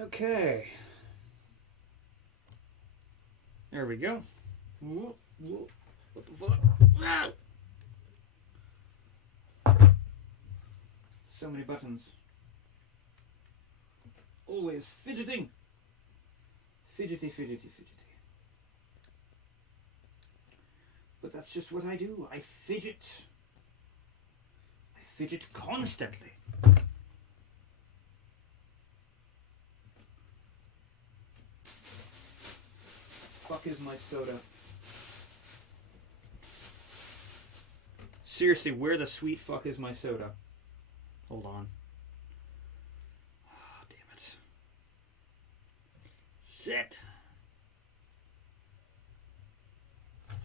Okay. There we go. What the fuck? So many buttons. Always fidgeting. Fidgety. But that's just what I do. I fidget. I fidget constantly. Fuck is my soda? Seriously, where the sweet fuck is my soda? Hold on. Oh, damn it. Shit.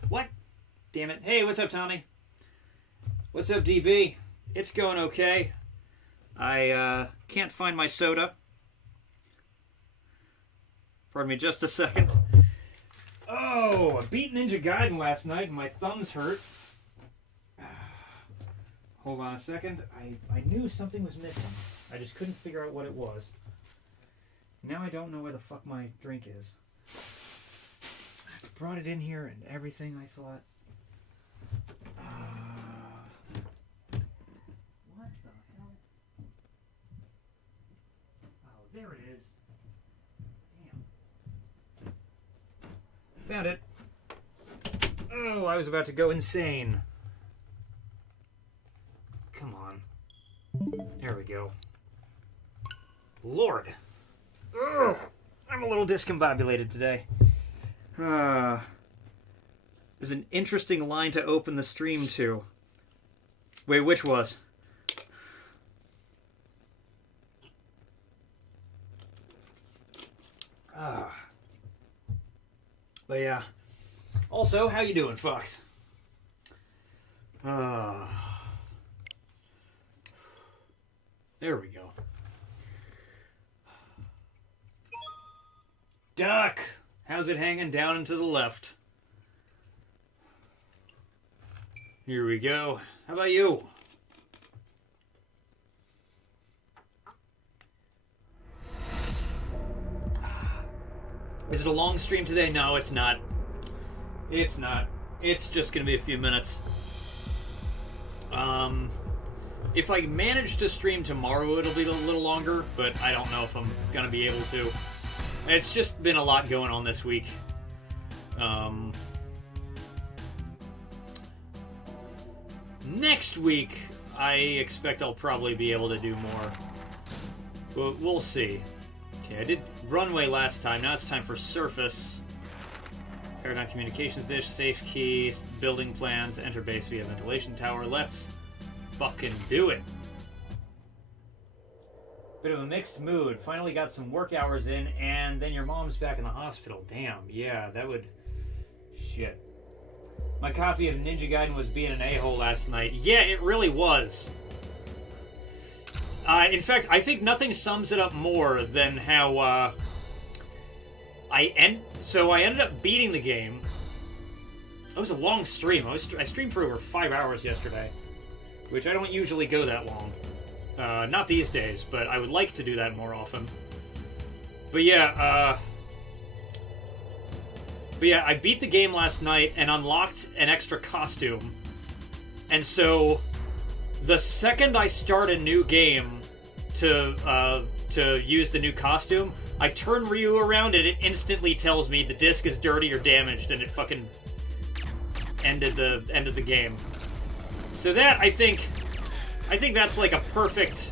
What? Damn it. Hey, what's up, Tommy? What's up, DB? It's going okay. I can't find my soda. Pardon me just a second. Oh, I beat Ninja Gaiden last night and my thumbs hurt. Hold on a second. I knew something was missing. I just couldn't figure out what it was. Now I don't know where the fuck my drink is. I brought it in here and everything, I thought. What the hell? Oh, there it is. Damn. Found it. Oh, I was about to go insane. Come on. There we go. Lord. Ugh, I'm a little discombobulated today. There's an interesting line to open the stream to. Wait, which was? But yeah. Also, how you doing, Fox? There we go. Duck! How's it hanging down and to the left? Here we go. How about you? Is it a long stream today? No, it's not. It's not. It's just going to be a few minutes. If I manage to stream tomorrow, it'll be a little longer, but I don't know if I'm going to be able to. It's just been a lot going on this week. Next week, I expect I'll probably be able to do more. But we'll see. Okay, I did runway last time. Now it's time for surface. Paradigm communications dish, safe key, building plans, enter base via ventilation tower. Let's fucking do it. Bit of a mixed mood. Finally got some work hours in, and then your mom's back in the hospital. Damn, yeah, that would... Shit. My copy of Ninja Gaiden was being an a-hole last night. Yeah, it really was. In fact, I think nothing sums it up more than how, So I ended up beating the game. It was a long stream. I streamed for over 5 hours yesterday, which I don't usually go that long. Not these days, but I would like to do that more often. But yeah, I beat the game last night and unlocked an extra costume. And so, the second I start a new game to use the new costume, I turn Ryu around and it instantly tells me the disc is dirty or damaged, and it fucking ended the game. So that, I think that's like a perfect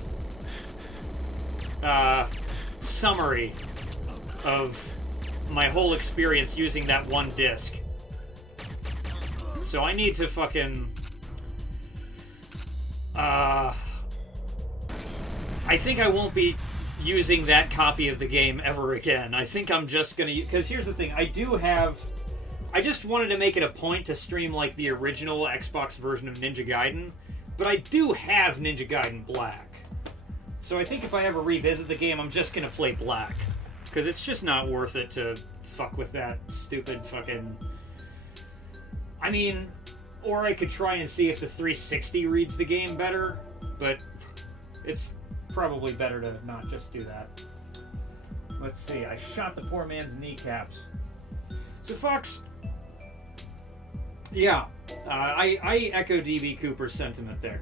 summary of my whole experience using that one disc. So I need to fucking... I think I won't be using that copy of the game ever again. I think I'm just gonna... Because here's the thing, I just wanted to make it a point to stream like the original Xbox version of Ninja Gaiden, but I do have Ninja Gaiden Black. So I think if I ever revisit the game, I'm just gonna play Black. Because it's just not worth it to fuck with that stupid fucking... I mean, or I could try and see if the 360 reads the game better, but it's probably better to not just do that. Let's see. I shot the poor man's kneecaps. So, Fox... Yeah. I echo DB Cooper's sentiment there.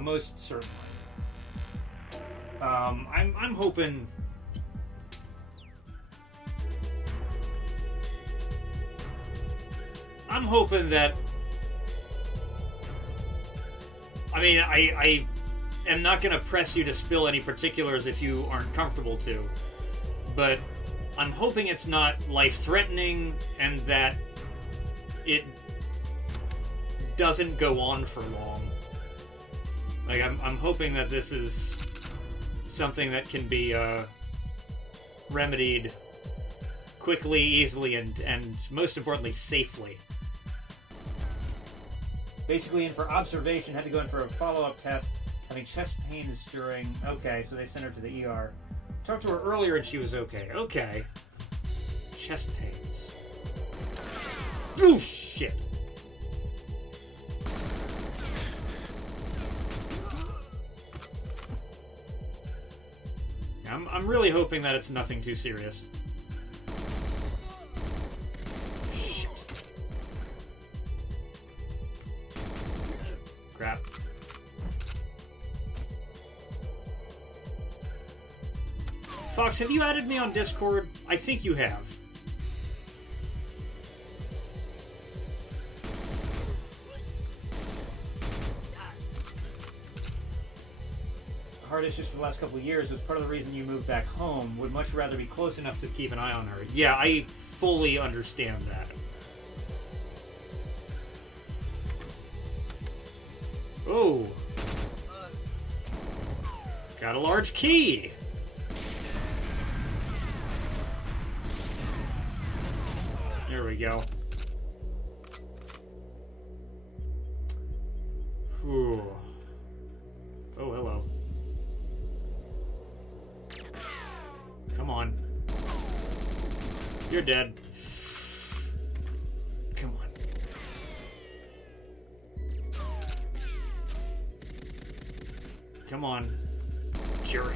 Most certainly. I'm hoping... I'm hoping that... I mean, I am not going to press you to spill any particulars if you aren't comfortable to, but I'm hoping it's not life-threatening and that it doesn't go on for long. Like, I'm hoping that this is something that can be remedied quickly, easily, and most importantly, safely. Basically in for observation, had to go in for a follow-up test, having chest pains during... Okay, so they sent her to the ER. Talked to her earlier and she was okay. Okay. Chest pains. Oh, shit. I'm really hoping that it's nothing too serious. Shit. Crap. Fox, have you added me on Discord? I think you have. Hard issues for the last couple of years was part of the reason you moved back home. Would much rather be close enough to keep an eye on her. Yeah, I fully understand that. Oh. Got a large key. There we go. Whew. Oh, hello. Come on. You're dead. Come on. Come on. Jerk.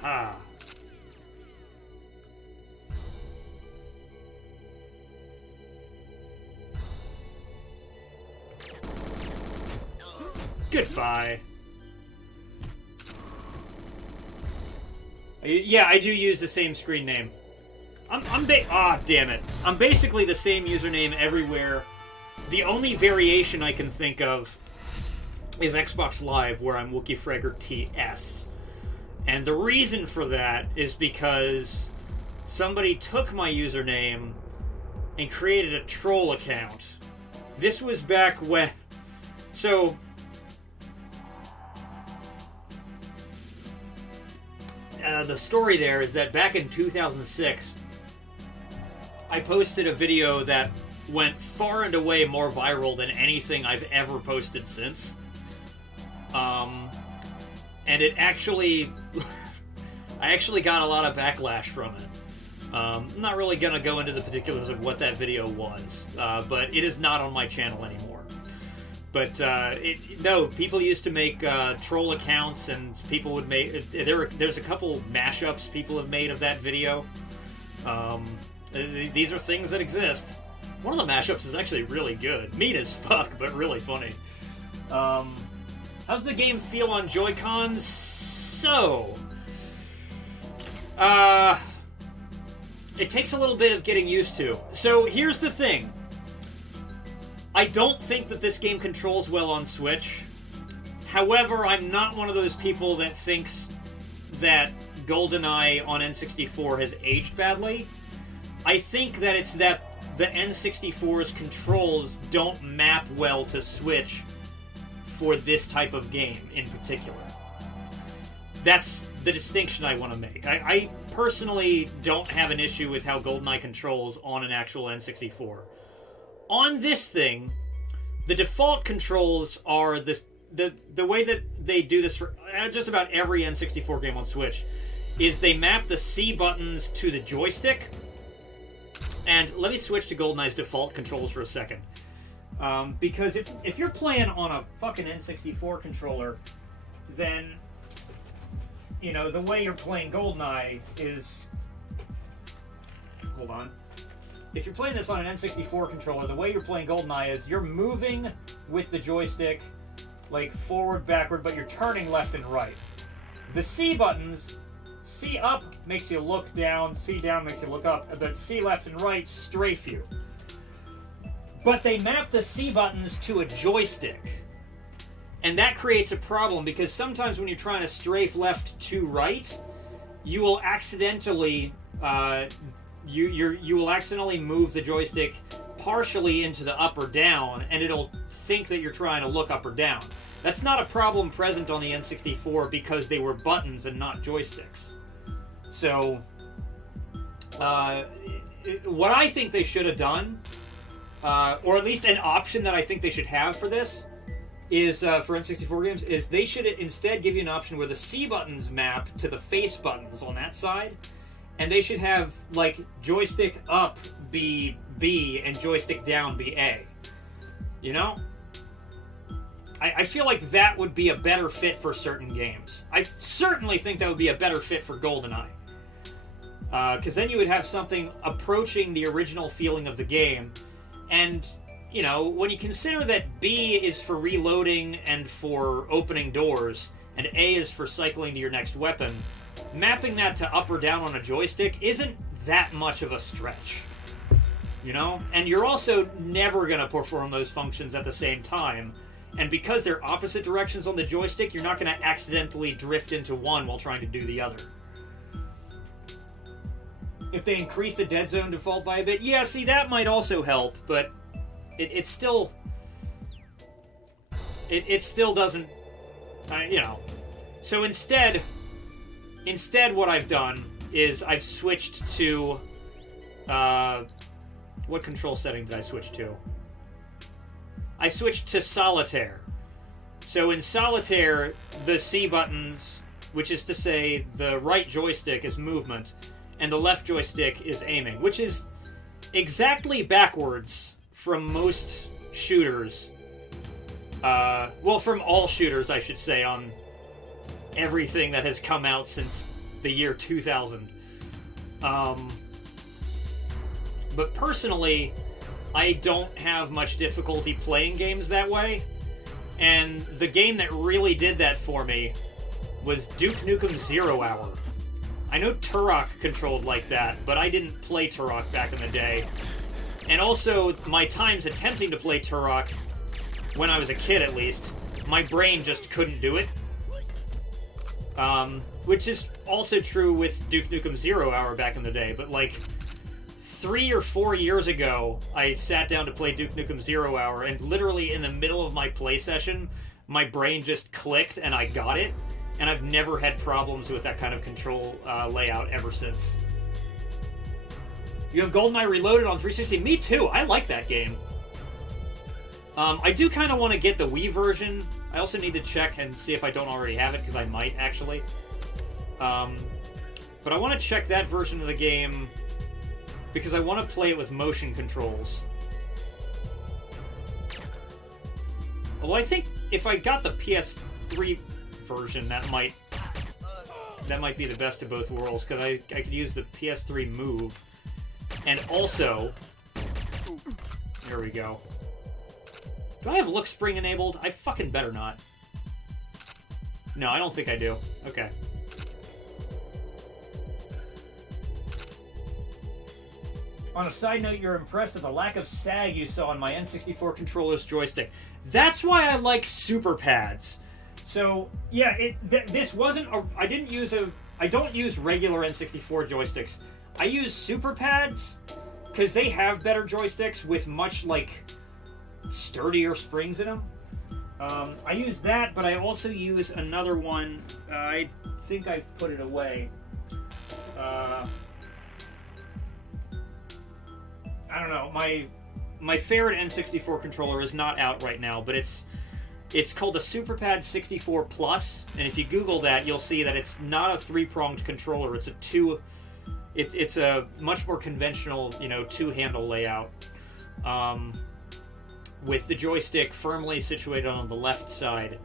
Ha. Goodbye. Yeah, I do use the same screen name. Damn it. I'm basically the same username everywhere. The only variation I can think of is Xbox Live, where I'm Wookie Frags TS. And the reason for that is because somebody took my username and created a troll account. This was back when... So... the story there is that back in 2006, I posted a video that went far and away more viral than anything I've ever posted since. And it actually... I actually got a lot of backlash from it. I'm not really going to go into the particulars of what that video was, but it is not on my channel anymore. But, no, people used to make troll accounts, and people would make... There's a couple mashups people have made of that video. These are things that exist. One of the mashups is actually really good. Mean as fuck, but really funny. How's the game feel on Joy-Cons? So... it takes a little bit of getting used to. So, here's the thing. I don't think that this game controls well on Switch. However, I'm not one of those people that thinks that Goldeneye on N64 has aged badly. I think that it's that the N64's controls don't map well to Switch for this type of game in particular. That's the distinction I want to make. I personally don't have an issue with how Goldeneye controls on an actual N64. On this thing, the default controls are the way that they do this for just about every N64 game on Switch is they map the C buttons to the joystick. And let me switch to GoldenEye's default controls for a second. Because if you're playing on a fucking N64 controller, then you know, the way you're playing Goldeneye is... Hold on. If you're playing this on an N64 controller, the way you're playing Goldeneye is you're moving with the joystick, like forward, backward, but you're turning left and right. The C buttons, C up makes you look down, C down makes you look up, but C left and right strafe you. But they map the C buttons to a joystick. And that creates a problem because sometimes when you're trying to strafe left to right, you will accidentally you will accidentally move the joystick partially into the up or down, and it'll think that you're trying to look up or down. That's not a problem present on the N64 because they were buttons and not joysticks. So, what I think they should have done, or at least an option that I think they should have for this, is for N64 games, is they should instead give you an option where the C buttons map to the face buttons on that side, and they should have, like, joystick up be B and joystick down be A. You know? I feel like that would be a better fit for certain games. I certainly think that would be a better fit for Goldeneye. Because then you would have something approaching the original feeling of the game. And, you know, when you consider that B is for reloading and for opening doors, and A is for cycling to your next weapon, mapping that to up or down on a joystick isn't that much of a stretch. You know? And you're also never going to perform those functions at the same time. And because they're opposite directions on the joystick, you're not going to accidentally drift into one while trying to do the other. If they increase the dead zone default by a bit, yeah, see, that might also help, but it still doesn't, you know. So instead what I've done is I've switched to, what control setting did I switch to? I switched to Solitaire. So in Solitaire, the C buttons, which is to say the right joystick is movement, and the left joystick is aiming, which is exactly backwards from most shooters. Well, from all shooters, I should say, on everything that has come out since the year 2000. But personally, I don't have much difficulty playing games that way, and the game that really did that for me was Duke Nukem 0 Hour. I know Turok controlled like that, but I didn't play Turok back in the day. And also, my times attempting to play Turok, when I was a kid at least, my brain just couldn't do it. Which is also true with Duke Nukem 0 Hour back in the day, but like 3 or 4 years ago, I sat down to play Duke Nukem 0 Hour, and literally in the middle of my play session, my brain just clicked and I got it, and I've never had problems with that kind of control layout ever since. You have GoldenEye Reloaded on 360? Me too, I like that game. I do kind of want to get the Wii version. I also need to check and see if I don't already have it, because I might, actually. But I want to check that version of the game because I want to play it with motion controls. Although I think if I got the PS3 version, that might be the best of both worlds, because I could use the PS3 Move. And also... There we go. Do I have Look Spring enabled? I fucking better not. No, I don't think I do. Okay. On a side note, you're impressed with the lack of sag you saw on my N64 controller's joystick. That's why I like super pads. So, yeah, this wasn't a... I don't use regular N64 joysticks. I use super pads because they have better joysticks with much, like, sturdier springs in them. I use that, but I also use another one. I think I've put it away. I don't know. My favorite N64 controller is not out right now, but it's called the SuperPad 64 Plus, and if you Google that, you'll see that it's not a three-pronged controller. It's a much more conventional, two-handle layout, with the joystick firmly situated on the left side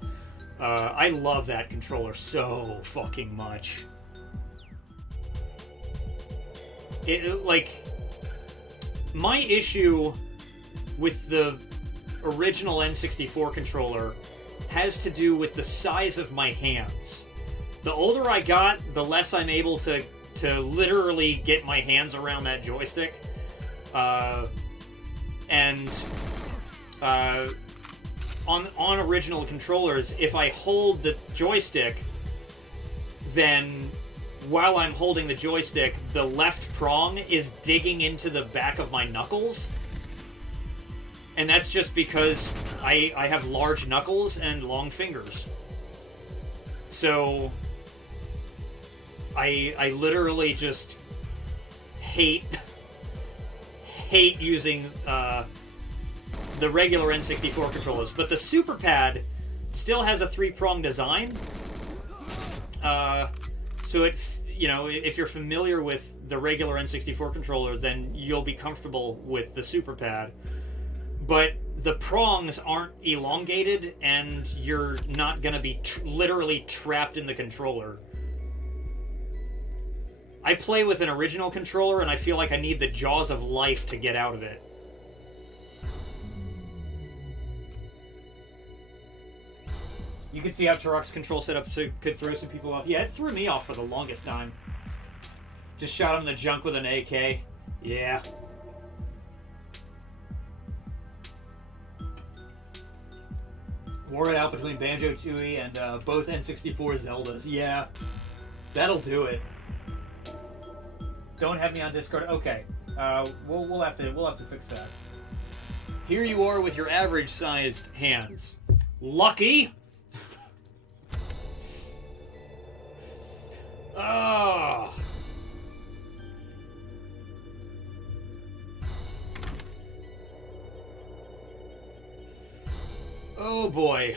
I love that controller so fucking much. My issue with the original N64 controller has to do with the size of my hands. The older I got, the less I'm able to literally get my hands around that joystick. On original controllers, if I hold the joystick, then while I'm holding the joystick, the left prong is digging into the back of my knuckles. And that's just because I have large knuckles and long fingers. So I literally just hate using the regular N64 controllers. But the Super Pad still has a 3-prong design. So if you're familiar with the regular N64 controller, then you'll be comfortable with the Super Pad. But the prongs aren't elongated, and you're not going to be literally trapped in the controller. I play with an original controller, and I feel like I need the jaws of life to get out of it. You can see how Turok's control setup could throw some people off. Yeah, it threw me off for the longest time. Just shot him in the junk with an AK. Yeah. War it out between Banjo-Tooie and both N64 Zeldas. Yeah. That'll do it. Don't have me on Discord. Okay. We'll have to fix that. Here you are with your average-sized hands. Lucky. Oh. Oh boy.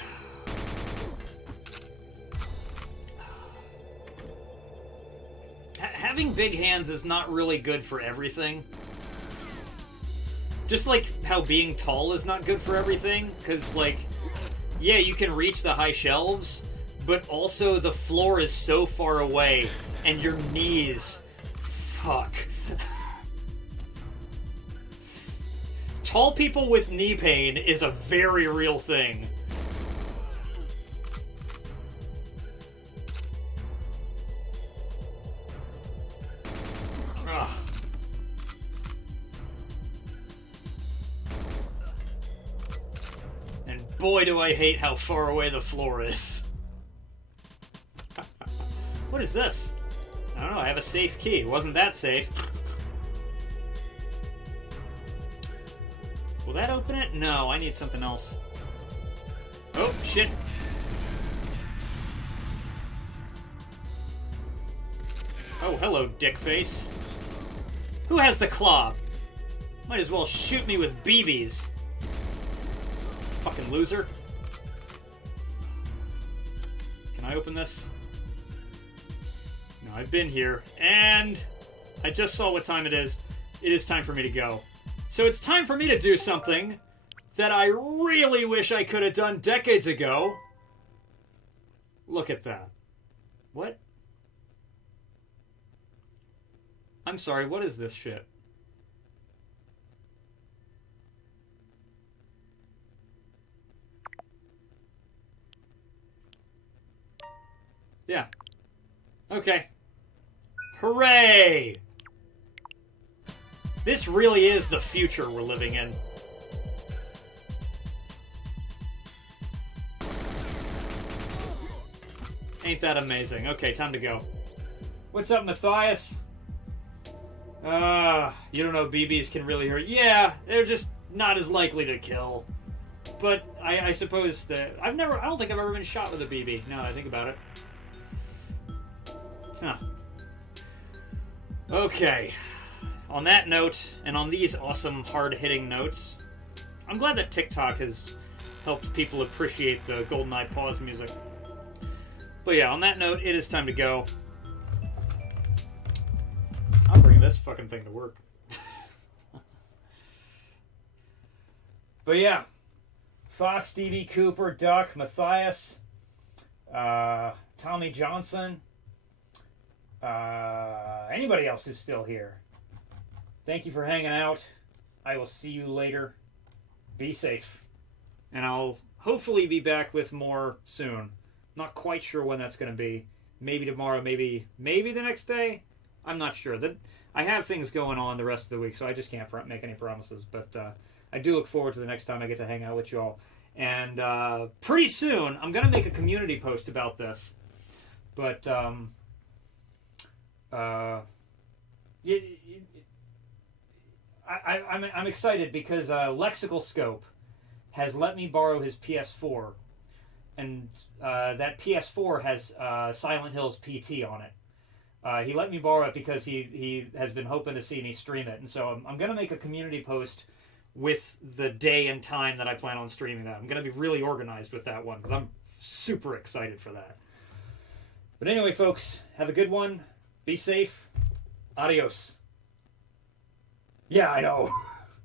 Having big hands is not really good for everything. Just like how being tall is not good for everything, because, like, yeah, you can reach the high shelves, but also the floor is so far away, and your knees... Fuck. Tall people with knee pain is a very real thing. Ugh. And boy do I hate how far away the floor is. What is this? I don't know, I have a safe key. It wasn't that safe. Will that open it? No, I need something else. Oh, shit. Oh, hello, dickface. Who has the claw? Might as well shoot me with BBs. Fucking loser. Can I open this? No, I've been here. And I just saw what time it is. It is time for me to go. So it's time for me to do something that I really wish I could have done decades ago. Look at that. What? I'm sorry, what is this shit? Yeah. Okay. Hooray! This really is the future we're living in. Ain't that amazing? Okay, time to go. What's up, Matthias? You don't know BBs can really hurt. Yeah, they're just not as likely to kill. But I suppose that I don't think I've ever been shot with a BB, now that I think about it. Huh. Okay. On that note, and on these awesome, hard-hitting notes, I'm glad that TikTok has helped people appreciate the Goldeneye pause music. But yeah, on that note, it is time to go. I'm bringing this fucking thing to work. But yeah, Fox, DB, Cooper, Duck, Matthias, Tommy Johnson, anybody else who's still here. Thank you for hanging out. I will see you later. Be safe. And I'll hopefully be back with more soon. Not quite sure when that's going to be. Maybe tomorrow, maybe the next day. I'm not sure. I have things going on the rest of the week, so I just can't make any promises. But I do look forward to the next time I get to hang out with you all. And pretty soon, I'm going to make a community post about this. But I'm excited because Lexical Scope has let me borrow his PS4. And that PS4 has Silent Hills PT on it. He let me borrow it because he has been hoping to see me stream it. And so I'm going to make a community post with the day and time that I plan on streaming that. I'm going to be really organized with that one because I'm super excited for that. But anyway, folks, have a good one. Be safe. Adios. Yeah, I know.